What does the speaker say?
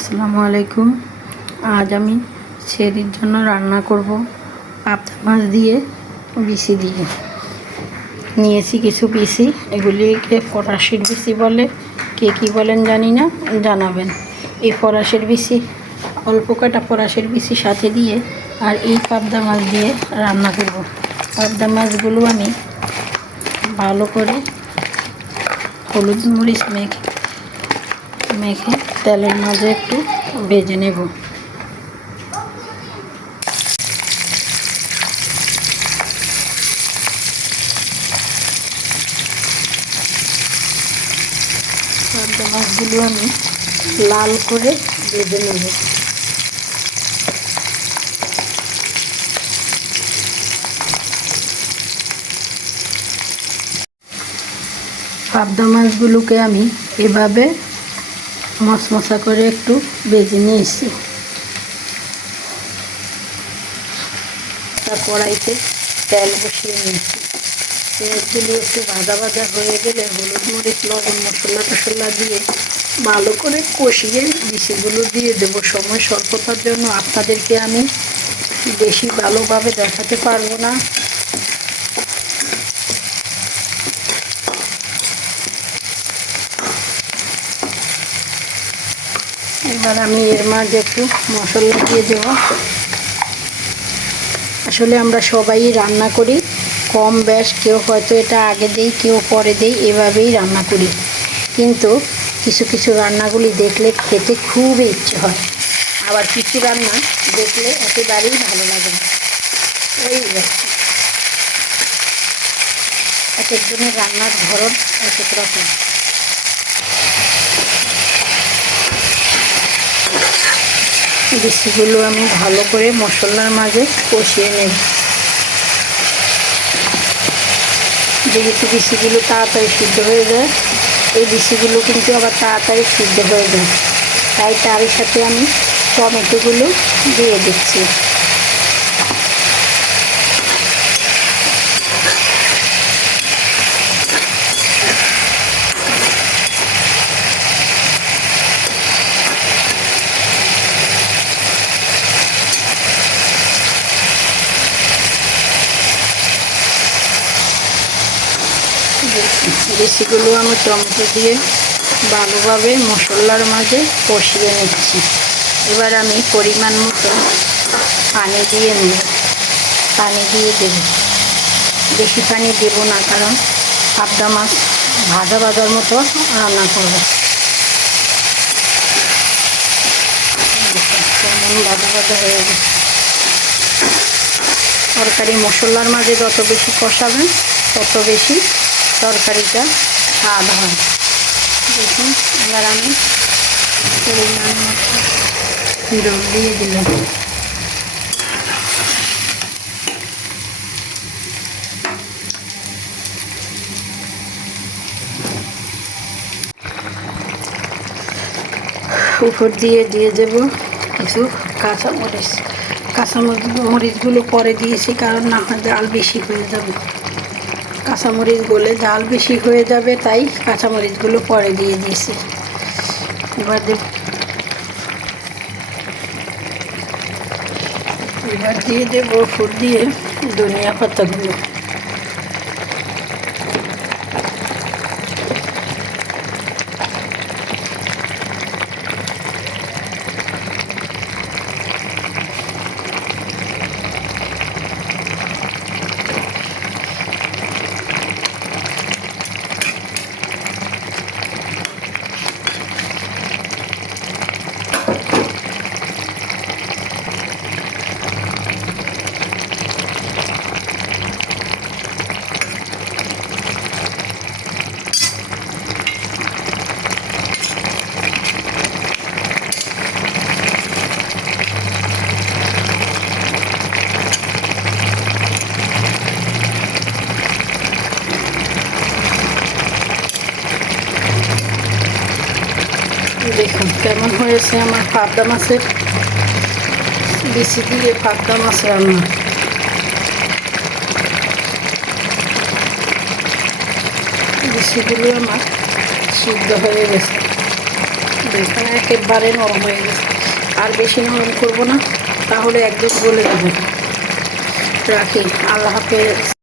আসসালামু আলাইকুম। আজ আমি ছেরির জন্য রান্না করব পাবদা মাছ দিয়ে বিচি দিয়ে। নিয়েছি কিছু বিচি, এগুলিকে ফরাসির বিচি বলে, কে কী বলেন জানি না, জানাবেন। এই ফরাসির বিচি, অল্প কটা ফরাসির বিচি সাথে দিয়ে আর এই পাবদা মাছ দিয়ে রান্না করব। পাবদা মাছগুলো আমি ভালো করে হলুদ মরিচ মেখে তেলের মাঝে একটু ভেজে নেব। পাবদা মাছগুলো আমি লাল করে ভেজে নেব। পাবদা মাছগুলোকে আমি এভাবে মশমশা করে একটু ভেজে নিয়েছি। কড়াইতে তেল বসিয়ে নিয়েছি। পেঁয়াজগুলো একটু ভাজা ভাজা হয়ে গেলে হলুদ মরিচ লবণ মশলা টশলা দিয়ে ভালো করে কষিয়ে বিচিগুলো দিয়ে দেবো। সময় স্বল্পতার জন্য আপনাদেরকে আমি বেশি ভালোভাবে দেখাতে পারবো না। এবার আমি এর মাঝে একটু মশলা দিয়ে দেব। আসলে আমরা সবাই রান্না করি কম বেশ, কেউ হয়তো এটা আগে দেই, কেউ পরে দেই, এভাবেই রান্না করি। কিন্তু কিছু কিছু রান্নাগুলি দেখলে খেতে খুবই ইচ্ছে হয়, আবার কিছু রান্না দেখলে একেবারেই ভালো লাগে না। ওই এক একজনের রান্নার ধরন এক এক রকম। বিচিগুলো আমি ভালো করে মশলার মাঝে কষিয়ে নেব। যেহেতু বিচিগুলো তাড়াতাড়ি সিদ্ধ হয়ে যায়, এই বিচিগুলো কিন্তু আবার তাড়াতাড়ি সিদ্ধ হয়ে যায়, তাই তার সাথে আমি টমেটোগুলো দিয়ে দিচ্ছি। বিচিগুলো আমি টমেটো দিয়ে ভালোভাবে মশলার মাঝে কষিয়ে নিচ্ছি। এবার আমি পরিমাণ মতো পানি দিয়ে নেব। পানি দিয়ে দেব, বেশি পানি দেব না, কারণ পাবদা মাছ ভাজা ভাজার মতো রান্না করব। কেমন ভাজা ভাজা হয়ে গেছে। তরকারি মশলার মাঝে যত বেশি কষাবেন তত বেশি তরকারিটা স্বাদ হয়। দেখুন, এবার আমি পরিমাণ মতো হিরো দিয়ে দিলাম। উপর দিয়ে দেব কিছু কাঁচামরিচ। কাঁচামরিচগুলো পরে দিয়েছি, কারণ না হয় জাল বেশি হয়ে যাবে। কাঁচামরিচ গলে জাল বেশি হয়ে যাবে, তাই কাঁচামরিচগুলো পরে দিয়ে দিয়েছি। এবার দিয়ে দেবো উপর দিয়ে ধনিয়া পাতাগুলো। দেখুন কেমন হয়েছে আমার পাবদা মাছের বিচি দিয়ে পাবদা মাছ রান্না। বিচিগুলো আমার সিদ্ধ হয়ে গেছে। দেখুন একেবারে নরম হয়ে গেছে। আর বেশি নরম করবো না, তাহলে একদম গলে যাবে। রাখি, আল্লাহ হাফেজ।